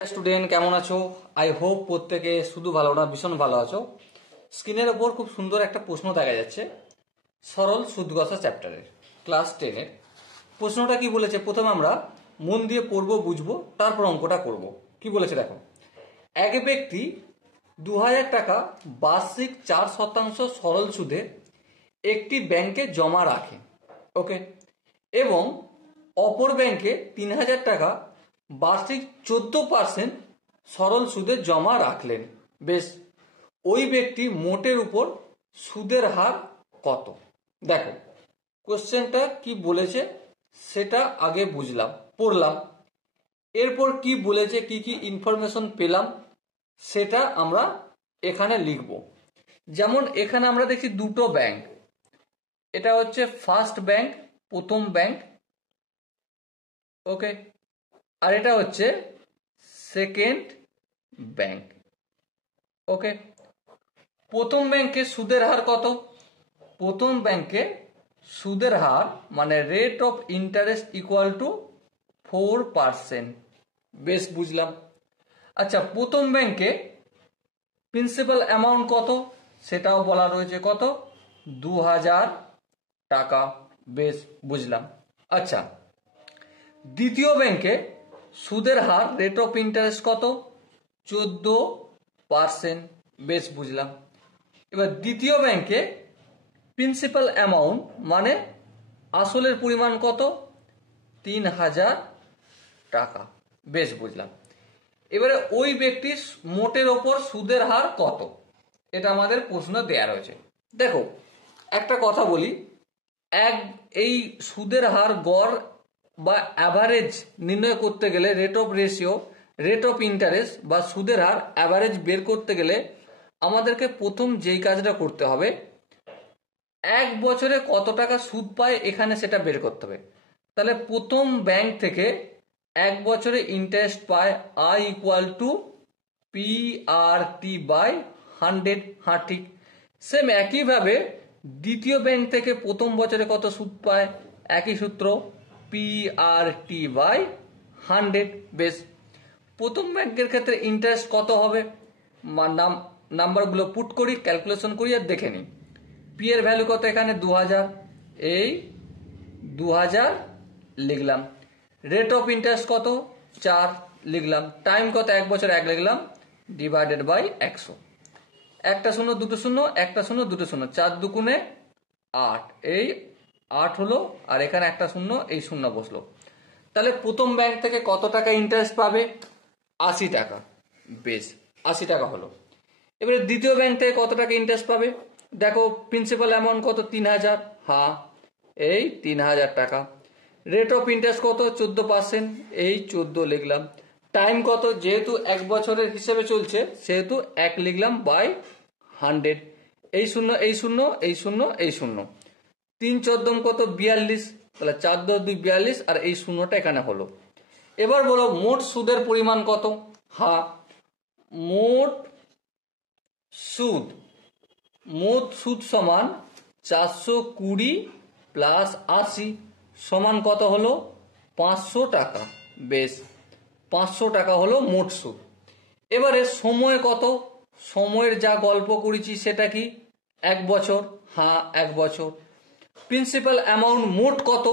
Student কেমন আছো? I hope প্রত্যেকে শুধু ভালো না ভীষণ ভালো আছো। স্ক্রিনের ওপর খুব সুন্দর একটা প্রশ্ন দেখা যাচ্ছে সরল সুদ গসা চ্যাপ্টারের ক্লাস 10-এর। প্রশ্নটা কি বলেছে প্রথমে আমরা মন দিয়ে পড়বো বুঝবো তারপর অঙ্কটা করব। কি বলেছে দেখো, এক ব্যক্তি 2000 টাকা বার্ষিক 4% সরল সুদে একটি ব্যাংকে জমা রাখে, ওকে, এবং অপর ব্যাংকে 3000 টাকা বার্ষিক 14% সরল সুদে জমা রাখলেন। বেশ, ওই ব্যক্তি মোটের উপর সুদের হার কত? দেখো কোশ্চেনটা কি বলেছে সেটা আগে বুঝলাম, পড়লাম, এরপর কি বলেছে কি কি ইনফরমেশন পেলাম সেটা আমরা এখানে লিখব। যেমন এখানে আমরা দেখি দুটো ব্যাংক, এটা হচ্ছে ফার্স্ট ব্যাংক, প্রথম ব্যাংক, ওকে, আর এটা হচ্ছে সেকেন্ড ব্যাংক, ওকে। প্রথম ব্যাংকে সুদের হার কত? প্রথম ব্যাংকে সুদের হার মানে rate of interest equal to 4%। বেশ, বুঝলাম। আচ্ছা, প্রথম ব্যাংকে প্রিন্সিপাল অ্যামাউন্ট কত সেটাও বলা রয়েছে, কত? 2000 টাকা। বেশ, বুঝলাম। আচ্ছা, দ্বিতীয় ব্যাংকে সুদের হার রেট অফ ইন্টারেস্ট কত? 14%। বেশ, বুঝলাম। এবার দ্বিতীয় ব্যাংকে প্রিন্সিপাল অ্যামাউন্ট মানে আসলের পরিমাণ কত? 3000 টাকা। বেশ, বুঝলাম। এবারে ওই ব্যক্তির মোটের ওপর সুদের হার কত, এটা আমাদের প্রশ্ন দেয়া রয়েছে। দেখো একটা কথা বলি, এই সুদের হার গড় বা অ্যাভারেজ নির্ণয় করতে গেলে rate of ratio, rate of interest বা সুদের হার অ্যাভারেজ বের করতে গেলে আমাদেরকে প্রথম যেই কাজটা করতে হবে, এক বছরে কত টাকা সুদ পায় এখানে সেটা বের করতে হবে। তাহলে প্রথম ব্যাংক থেকে এক বছরে ইন্টারেস্ট পায় I equal to PRT by 100। হ্যাঁ, ঠিক। সেম একইভাবে দ্বিতীয় ব্যাংক থেকে প্রথম বছরে কত সুদ পায়, একই সূত্র, PRT বাই 100। বেশ, প্রথম ব্যাংকের ক্ষেত্রে ইন্টারেস্ট কত হবে, নাম্বারগুলো পুট করি, ক্যালকুলেশন করি আর দেখে নিই। পি এর ভ্যালু কত এখানে? 2000, এই 2000 লিখলাম। রেট অফ ইন্টারেস্ট কত? 4 লিখলাম। টাইম কত? এক বছর 1 লিখলাম, ডিভাইডেড বাই 100। একটা শূন্য দুটো শূন্য, একটা শূন্য দুটো শূন্য, 4 দুগুণে 8, এই 8 হলো, আর এখানে একটা শূন্য, এই শূন্য বসলো। তাহলে প্রথম ব্যাংক থেকে কত টাকা ইন্টারেস্ট পাবে? 80 টাকা। বেশ, 80 টাকা হলো। এবারে দ্বিতীয় ব্যাংক থেকে কত টাকা ইন্টারেস্ট পাবে? দেখো প্রিন্সিপাল অ্যামাউন্ট কত? 3000। হ্যাঁ, এই 3000 টাকা। রেট অফ ইন্টারেস্ট কত? 14%, এই 14 লিখলাম। টাইম কত? যেহেতু এক বছরের হিসেবে চলছে সেহেতু 1 লিখলাম বাই 100, এই শূন্য এই শূন্য এই শূন্য এই শূন্য, 3 14 কত? 42। তাহলে 4 2 2 42, আর এই শূন্যটা এখানে হলো। এবার বলো মোট সুদের পরিমাণ কত? হ্যাঁ, মোট সুদ, মোট সুদ সমান 420 প্লাস 80 সমান কত হলো? 500 টাকা। বেশ, 500 টাকা হলো মোট সুদ। এবারে সময় কত? সময়ের যা গল্প করেছি সেটা কি? 1 বছর। হ্যাঁ, 1 বছর। প্রিন্সিপাল অ্যামাউন্ট মোট কত?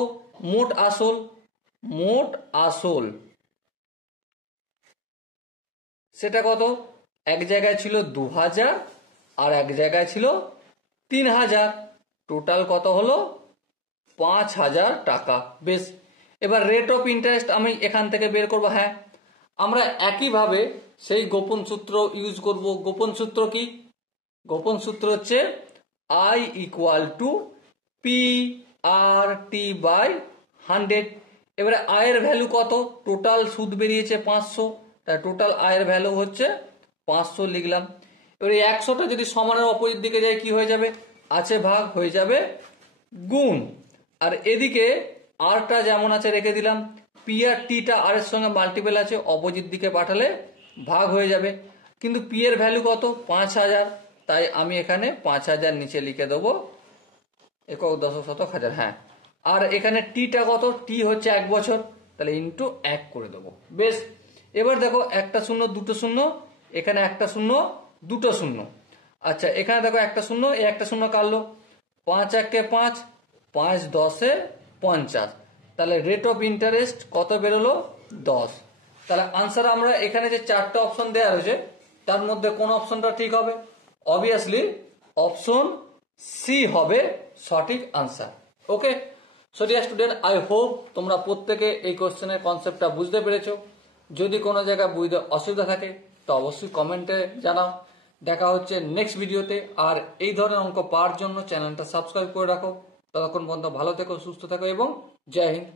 মোট আসল, মোট আসল সেটা কত? এক জায়গায় ছিল 2000 আর এক জায়গায় ছিল 3000, টোটাল কত হলো? 5000 টাকা। বেশ, এবার রেট অফ ইন্টারেস্ট আমি এখান থেকে বের করব। হ্যাঁ, আমরা একইভাবে সেই গোপন সূত্র ইউজ করব। গোপন সূত্র কি? গোপন সূত্র হচ্ছে I equal to PRT by 100। এবারে আয়ের ভ্যালু কত? টোটাল সুদ বেরিয়েছে 500, তাই টোটাল আয়ের ভ্যালু হচ্ছে 500 লিখলাম। এবারে 100টা যদি সমানের অপোজিট দিকে যায় কি হয়ে যাবে? আছে ভাগ হয়ে যাবে গুণ, আর এদিকে আরটা যেমন আছে রেখে দিলাম। পি আর টিটা আর এর সঙ্গে মাল্টিপল আছে, অপোজিট দিকে পাঠালে ভাগ হয়ে যাবে। কিন্তু পি এর ভ্যালু কত? 5000, তাই আমি এখানে 5000 নিচে লিখে দেবো, একক দশক শতক হাজার। হ্যাঁ, আর এখানে টিটা কত? টি হচ্ছে 1 বছর, তাহলে ইন্টু 1 করে দেবো। বেশ, এবার দেখো একটা শূন্য দুটো শূন্য, এখানে একটা শূন্য দুটো শূন্য। আচ্ছা এখানে দেখো একটা শূন্য, এই একটা শূন্য কাটলো, 5 একে 5, 5 10 50। তাহলে রেট অফ ইন্টারেস্ট কত বেরোলো? 10। তাহলে আনসার আমরা এখানে যে চারটে অপশন দেওয়া রয়েছে তার মধ্যে কোন অপশনটা ঠিক হবে? অবভিয়াসলি অপশন সি হবে সঠিক answer. Okay, so dear student, I hope তোমরা প্রত্যেকে এই কোশ্চেনের কনসেপ্টটা বুঝতে পেরেছো। যদি কোনো জায়গায় বুঝতে অসুবিধা থাকে তো অবশ্যই কমেন্টে জানাও। দেখা হচ্ছে নেক্সট ভিডিওতে। আর এই ধরনের অঙ্ক পাওয়ার জন্য চ্যানেলটা সাবস্ক্রাইব করে রাখো। ততক্ষণ পর্যন্ত ভালো থেকো, সুস্থ থেকো এবং জয় হিন্দ।